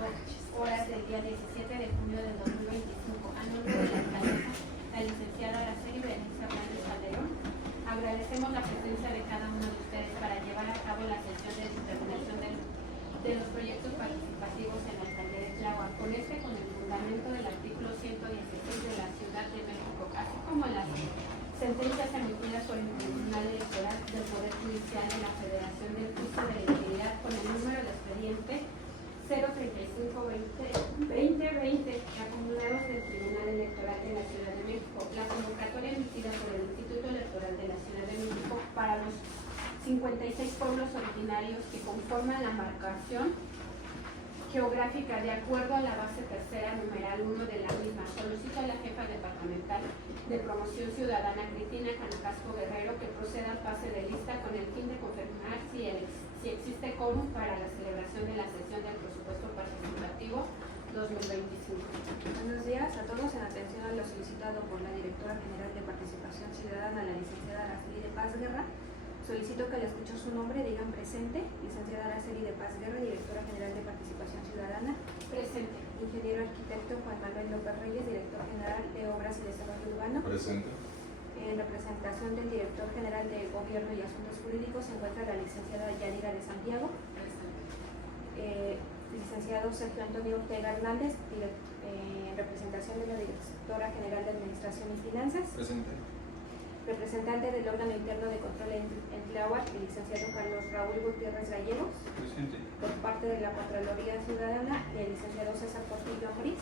horas del día 17 de junio del 2025. A nombre de la alcaldesa, la licenciada Araceli Berenice Hernández Calderón, agradecemos la presencia de cada uno de ustedes para llevar a cabo la sesión de determinación de los proyectos participativos en la alcaldía de Tláhuac, con el fundamento del artículo 116 de la Ciudad de México, así como las sentencias emitidas por el Tribunal Electoral del Poder Judicial de la Federación del Juicio de la Integridad con el número de expediente 035-2020 acumulados del Tribunal Electoral de la Ciudad de México. La convocatoria emitida por el Instituto Electoral de la Ciudad de México para los 56 pueblos originarios que conforman la marcación geográfica de acuerdo a la base tercera numeral 1 de la misma. Solicito a la jefa departamental de promoción ciudadana Cristina Canacasco Guerrero que proceda al pase de lista con el fin de confirmar si existe quórum para la celebración de la sesión del presupuesto participativo 2025. Buenos días a todos. En atención a lo solicitado por la directora general de Participación Ciudadana, la licenciada Araceli de Paz Guerra, solicito que al escuchar su nombre digan presente. Licenciada Araceli de Paz Guerra, directora general de Participación Ciudadana. Presente. Ingeniero arquitecto Juan Manuel López Reyes, director general de Obras y Desarrollo Urbano. Presente. En representación del director general de Gobierno y Asuntos Jurídicos se encuentra la licenciada Yadira de Santiago. Licenciado Sergio Antonio Ortega Hernández, en representación de la directora general de Administración y Finanzas. Presente. Representante del órgano interno de control en Tláhuac, el licenciado Carlos Raúl Gutiérrez Gallegos. Presente. Por parte de la Contraloría Ciudadana, el licenciado César Portillo Ambriz.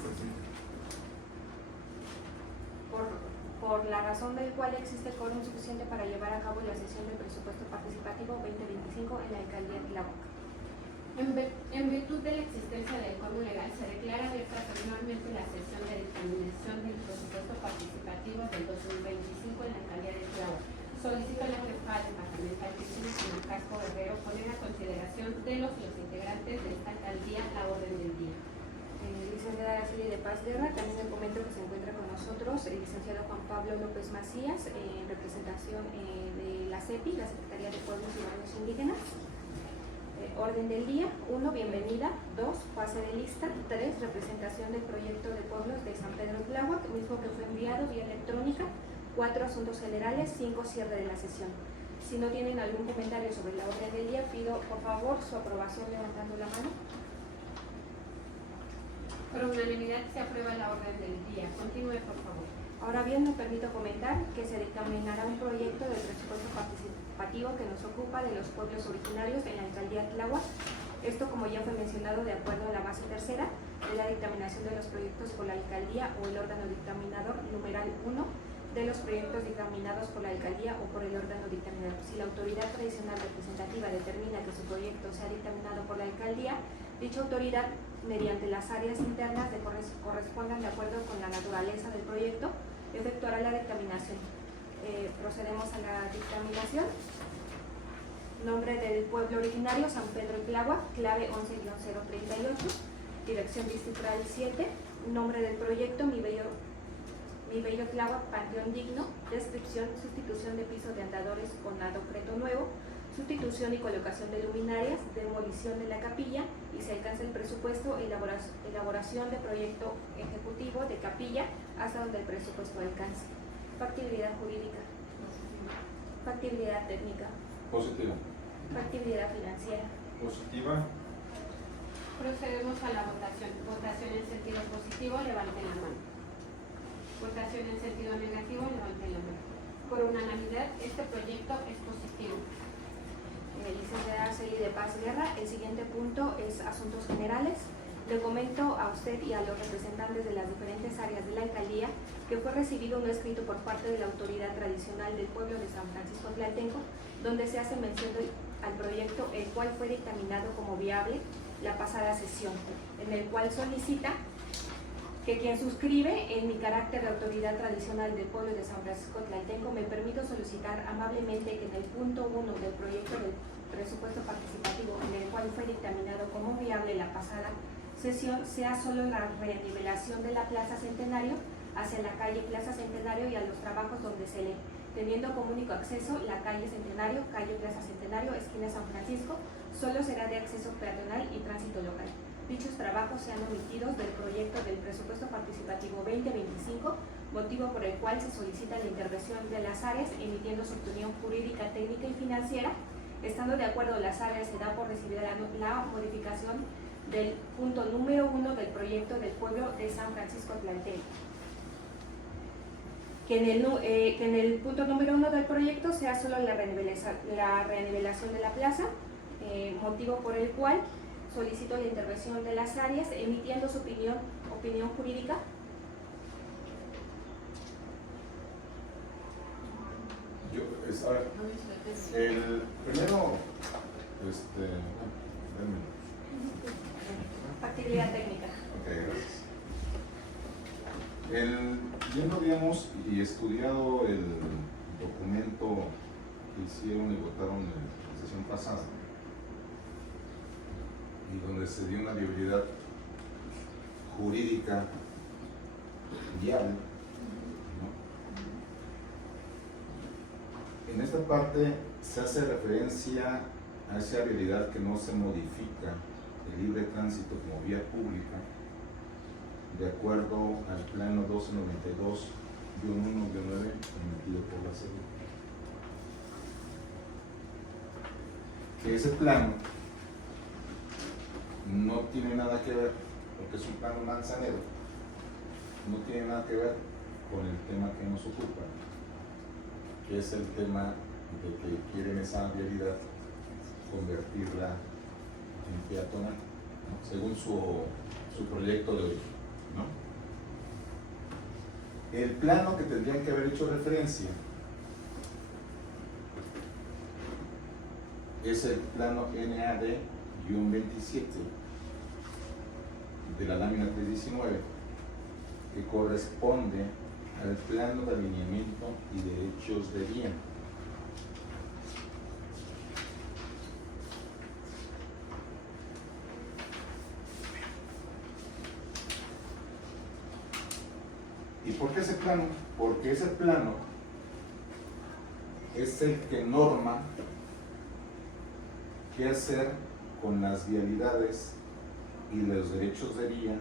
Por la razón del cual existe quórum suficiente para llevar a cabo la sesión del presupuesto participativo 2025 en la alcaldía de Tláhuac. En virtud de la existencia del quórum legal, se declara abierta formalmente la sesión de determinación del presupuesto participativo del 2025 en la alcaldía de Tláhuac. Solicito a la jefa departamental Cristina Canacasco Guerrero poner a consideración de los integrantes de esta alcaldía la orden del día. Licenciada Araceli de Paz Guerra, también el comento que se encuentra con nosotros el licenciado Juan Pablo López Macías, en representación de la CEPI, la Secretaría de Pueblos y Barrios Indígenas. Orden del día: 1. Bienvenida. 2. Pase de lista. 3. Representación del proyecto de pueblos de San Pedro Tláhuac, mismo que fue enviado vía electrónica. 4. Asuntos generales. 5. Cierre de la sesión. Si no tienen algún comentario sobre la orden del día, pido por favor su aprobación levantando la mano. Por unanimidad se aprueba la orden del día. Continúe, por favor. Ahora bien, me permito comentar que se dictaminará un proyecto de presupuesto participativo que nos ocupa de los pueblos originarios en la alcaldía Tláhuac. Esto, como ya fue mencionado, de acuerdo a la base tercera de la dictaminación de los proyectos por la alcaldía o el órgano dictaminador numeral 1 de los proyectos dictaminados por la alcaldía o por el órgano dictaminador. Si la autoridad tradicional representativa determina que su proyecto sea dictaminado por la alcaldía, dicha autoridad, mediante las áreas internas que correspondan de acuerdo con la naturaleza del proyecto, efectuará la dictaminación. Procedemos a la dictaminación. Nombre del pueblo originario: San Pedro Tláhuac, clave 11-038, dirección distrital 7. Nombre del proyecto: Mi Bello Tláhuac, Panteón Digno. Descripción: sustitución de piso de andadores con adopreto nuevo, sustitución y colocación de luminarias, demolición de la capilla, y se alcanza el presupuesto, elaboración de proyecto ejecutivo de capilla hasta donde el presupuesto alcance. Factibilidad jurídica. Factibilidad técnica. Positiva. Factibilidad financiera. Positiva. Procedemos a la votación. Votación en sentido positivo, levanten la mano. Votación en sentido negativo, levanten la mano. Por unanimidad, este proyecto es positivo. Licenciada Araceli de Paz Guerra, el siguiente punto es asuntos generales. Le comento a usted y a los representantes de las diferentes áreas de la alcaldía que fue recibido un escrito por parte de la autoridad tradicional del pueblo de San Francisco Tlaltenco, donde se hace mención al proyecto, el cual fue dictaminado como viable la pasada sesión, en el cual solicita que quien suscribe en mi carácter de autoridad tradicional del pueblo de San Francisco Tlaltenco me permito solicitar amablemente que en el punto 1 del proyecto del presupuesto participativo, en el cual fue dictaminado como viable la pasada sesión, sea solo la renivelación de la Plaza Centenario hacia la calle Plaza Centenario y a los trabajos donde se le, teniendo como único acceso la calle Centenario, calle Plaza Centenario, esquina San Francisco, solo será de acceso peatonal y tránsito local. dichos trabajos sean omitidos del proyecto del presupuesto participativo 2025, motivo por el cual se solicita la intervención de las áreas emitiendo su opinión jurídica, técnica y financiera. Estando de acuerdo las áreas, se da por recibida la modificación del punto número 1 del proyecto del pueblo de San Francisco Tlaltenango. Que en el punto número 1 del proyecto sea solo la renivelación de la plaza, motivo por el cual solicito la intervención de las áreas emitiendo su opinión jurídica. A ver, el primero, Factibilidad técnica. Ok, gracias. Viendo, digamos, y estudiado el documento que hicieron y votaron en la sesión pasada, y donde se dio una viabilidad jurídica viable, ¿no? En esta parte se hace referencia a esa viabilidad que no se modifica el libre tránsito como vía pública, de acuerdo al plano 1292-1-9 emitido por la SEDUC. Que ese plano no tiene nada que ver, porque es un plano manzanero, no tiene nada que ver con el tema que nos ocupa, que es el tema de que quieren esa vialidad convertirla en peatonal, ¿no? Según su proyecto de origen, ¿no? El plano que tendrían que haber hecho referencia es el plano NAD-27 de la lámina 319, que corresponde al plano de alineamiento y derechos de vía. ¿Y por qué ese plano? Porque ese plano es el que norma qué hacer con las vialidades y los derechos de vía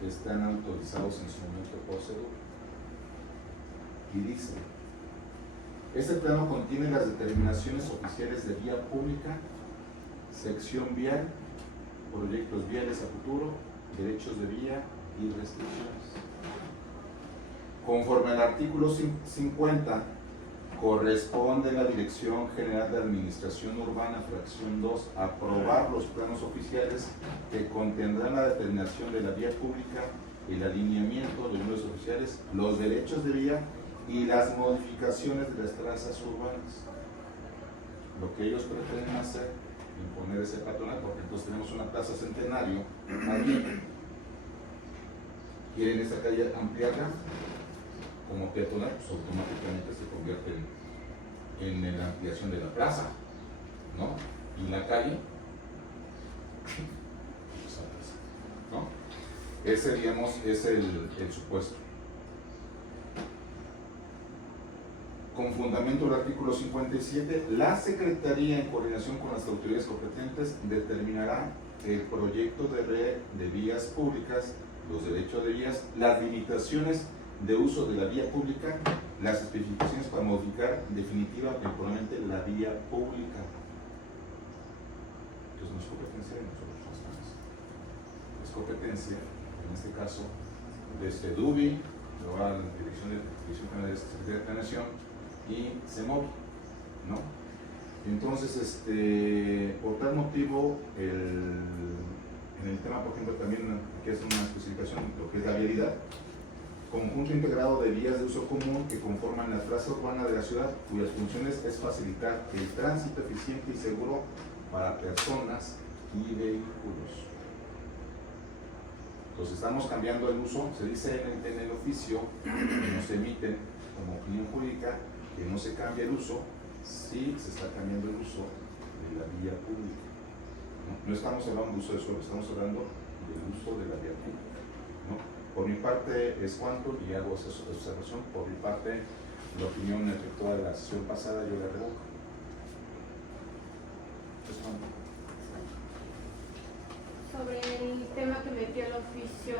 que están autorizados en su momento por SEDUC. Y dice, este plano contiene las determinaciones oficiales de vía pública, sección vial, proyectos viales a futuro, derechos de vía y restricciones. Conforme al artículo 50, corresponde a la Dirección General de Administración Urbana, fracción 2, aprobar los planos oficiales que contendrán la determinación de la vía pública, el alineamiento de los números oficiales, los derechos de vía y las modificaciones de las trazas urbanas. Lo que ellos pretenden hacer, imponer ese patronato, porque entonces tenemos una plaza Centenario aquí, quieren esta calle ampliarla como peatonal, pues automáticamente se convierte en la ampliación de la plaza, ¿no? Y la calle, ¿no? Ese, digamos, es el supuesto. Con fundamento del artículo 57, la Secretaría, en coordinación con las autoridades competentes, determinará el proyecto de red de vías públicas, los derechos de vías, las limitaciones de uso de la vía pública, las especificaciones para modificar definitiva o temporalmente la vía pública. Entonces no es competencia de nosotros, es competencia, en este caso, de SEDUBI, luego a la Dirección General de Secretaría de Planeación y CEMOVI, ¿no? Entonces, por tal motivo, en el tema, por ejemplo, también aquí es una especificación de lo que es la vialidad, conjunto integrado de vías de uso común que conforman la traza urbana de la ciudad, cuyas funciones es facilitar el tránsito eficiente y seguro para personas y vehículos. Entonces estamos cambiando el uso, se dice en el oficio que nos emiten como opinión jurídica que no se cambia el uso si se está cambiando el uso de la vía pública. No estamos hablando de uso de suelo, estamos hablando del uso de la vía pública, ¿no? Por mi parte es cuanto, y hago esa observación. Por mi parte, la opinión efectuada de la sesión pasada yo la revoco. Sobre el emitió el oficio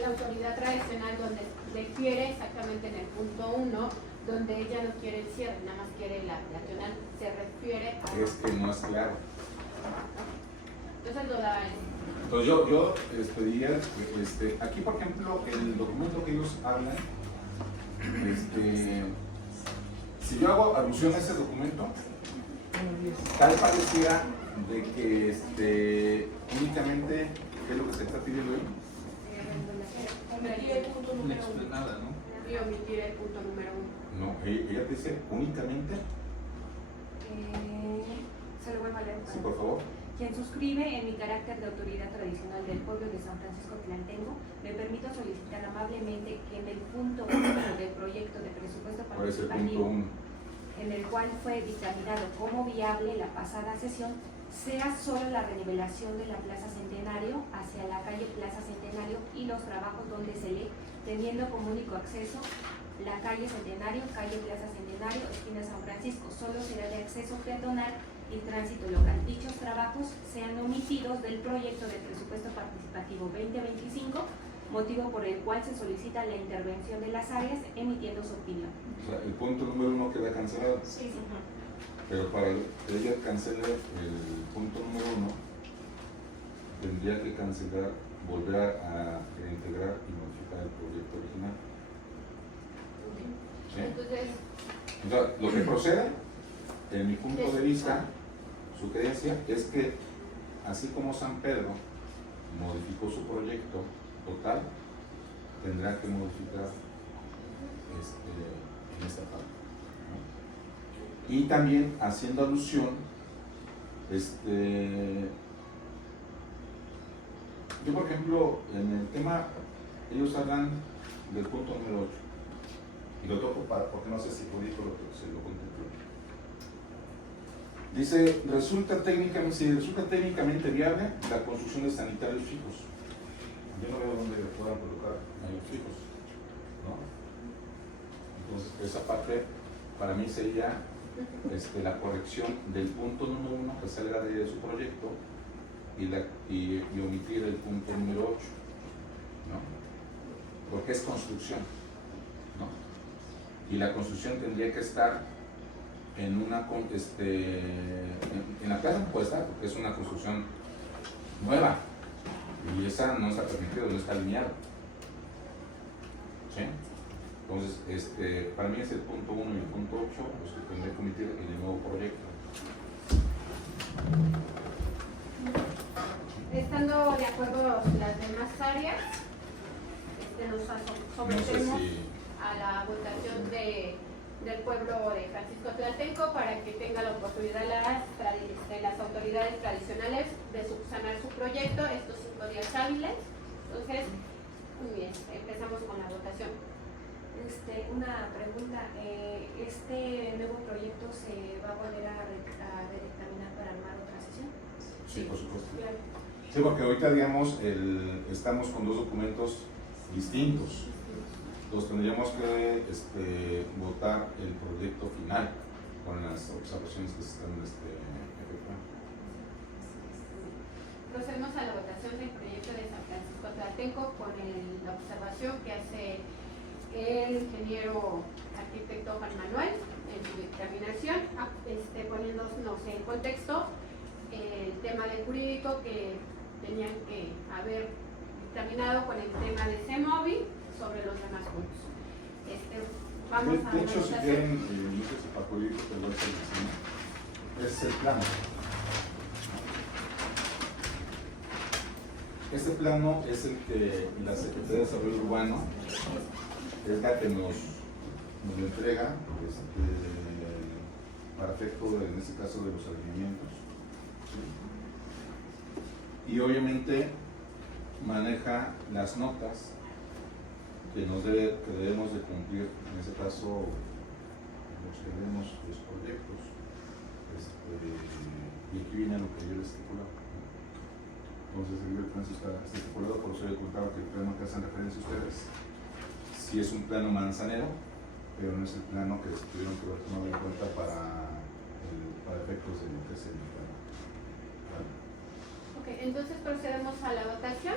la autoridad tradicional donde refiere exactamente en el punto 1, donde ella no quiere el cierre, nada más quiere la nacional, se refiere a... Es que no es claro. Entonces lo da Entonces yo diría, aquí por ejemplo, el documento que ellos hablan, si yo hago alusión a ese documento, tal pareciera de que únicamente, ¿qué es lo que se está pidiendo ahí? omitir el punto Una número 1. explanada, ¿no? Y omitir el punto número 1. No, ella dice únicamente. Se lo vuelvo a leer. Sí, por favor. Quien suscribe en mi carácter de autoridad tradicional del pueblo de San Francisco Tlaltengo, me permito solicitar amablemente que en el punto 1 del proyecto de presupuesto ¿Cuál es el punto participativo, 1? en el cual fue dictaminado como viable la pasada sesión, sea solo la renivelación de la Plaza Centenario hacia la calle Plaza Centenario y los trabajos donde se lee, teniendo como único acceso la calle Centenario, calle Plaza Centenario, esquina San Francisco. Solo será de acceso peatonal y tránsito local. Dichos trabajos sean omitidos del proyecto de presupuesto participativo 2025, motivo por el cual se solicita la intervención de las áreas emitiendo su opinión. O sea, el punto número 1 queda cancelado, Sí, sí. pero para que ella cancele el punto número 1, tendría que cancelar, volver a reintegrar y modificar el proyecto original. ¿Sí? Entonces, O sea, lo que procede, en mi punto de vista, sugerencia, es que así como San Pedro modificó su proyecto total, tendrá que modificar en esta parte, ¿no? Y también haciendo alusión, yo por ejemplo, en el tema, ellos hablan del punto número 8, y lo toco porque no sé si Judito se lo contempló. Dice, resulta técnicamente viable la construcción de sanitarios fijos. Yo no veo dónde puedan colocar sanitarios fijos, ¿no? Entonces, esa parte para mí sería la corrección del punto número 1 que salga de su proyecto y omitir el punto número 8, ¿no? Porque es construcción, ¿no? Y la construcción tendría que estar en una en la plaza no puede estar porque es una construcción nueva y esa no está permitida, no está alineada. ¿Sí? Entonces, para mí es el punto 1 y el punto 8 los que tendré que omitir en el nuevo proyecto. estando de acuerdo las demás áreas, nos sometemos No sé si... a la votación del pueblo de Francisco Tlaltenco para que tenga la oportunidad las autoridades tradicionales de subsanar su proyecto estos 5 días hábiles. Entonces, muy bien, empezamos con la votación. Una pregunta, ¿este nuevo proyecto se va a volver a redictaminar para armar otra sesión? Sí, por supuesto. Claro. Sí, porque ahorita, digamos, estamos con 2 documentos distintos. Entonces tendríamos que votar el proyecto final con las observaciones que se están efectuando. Procedemos a la votación del proyecto de San Francisco Tlaltenco con la observación que hace el ingeniero arquitecto Juan Manuel en su dictaminación, poniéndonos en contexto el tema del jurídico que tenían que haber dictaminado con el tema de CEMOVI sobre los demás puntos. Vamos a De hecho, si votación. quieren, no sé si para político, pero es el plano. Este plano es el que la Secretaría de Desarrollo Urbano es la que nos lo entrega para efecto, en este caso, de los alineamientos. Y obviamente maneja las notas que debemos de cumplir, en este caso los que vemos los proyectos, y aquí viene lo que yo les estipulaba. Entonces el plan está estipulado, por eso yo contaba que el plano que hacen referencia a ustedes sí es un plano manzanero, pero no es el plano que tuvieron que haber tomado en cuenta para efectos de lo que es el plano. ¿Vale? Ok, Entonces procedemos a la votación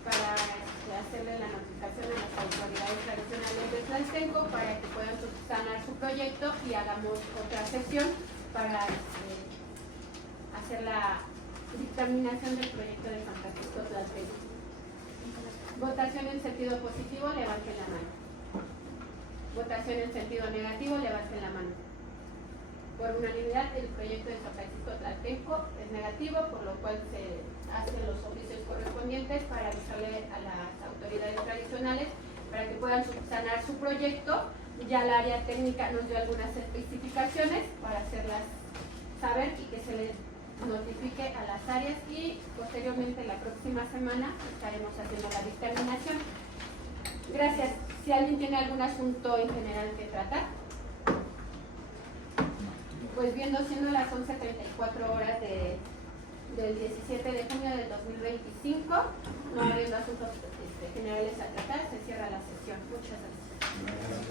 para hacerle la notificación a las autoridades tradicionales de Tlaltenco para que puedan subsanar su proyecto y hagamos otra sesión para hacer la dictaminación del proyecto de San Francisco Tlaltenco. Votación en sentido positivo, levanten la mano. Votación en sentido negativo, levanten la mano. Por unanimidad, el proyecto de San Francisco Tlaltenco es negativo, por lo cual se hacen los oficios correspondientes para avisarle a las autoridades tradicionales para que puedan subsanar su proyecto. Ya el área técnica nos dio algunas especificaciones para hacerlas saber y que se les notifique a las áreas, y posteriormente la próxima semana estaremos haciendo la dictaminación. Gracias. Si alguien tiene algún asunto en general que tratar. Pues viendo siendo las 11:34 horas del 17 de junio del 2025, no habiendo asuntos generales a tratar, se cierra la sesión. Muchas gracias.